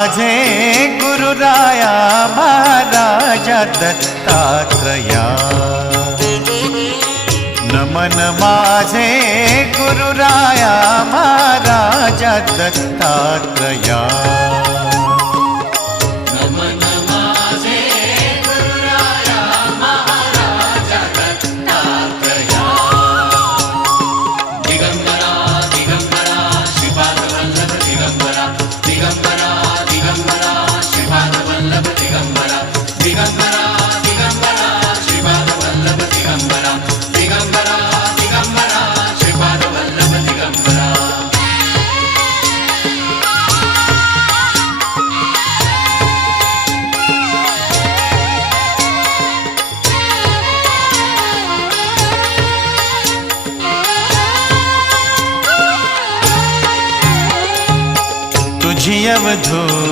माझे गुरुराया महाराजा दत्तात्रया, नमन माझे गुरुराया महाराजा दत्तात्रया। नमन माझे गुरुराया महाराजा दत्तात्रया। दिगंबरा दिगंबरा श्रीपाद वल्लभ दिगंबरा, दिगंबरा दिगंबरा श्रीपाद वल्लभ दिगंबरा, दिगंबरा दिगंबरा श्रीपाद वल्लभ दिगंबरा, दिगंबरा दिगंबरा श्रीपाद वल्लभ दिगंबरा। तुझी अवधूत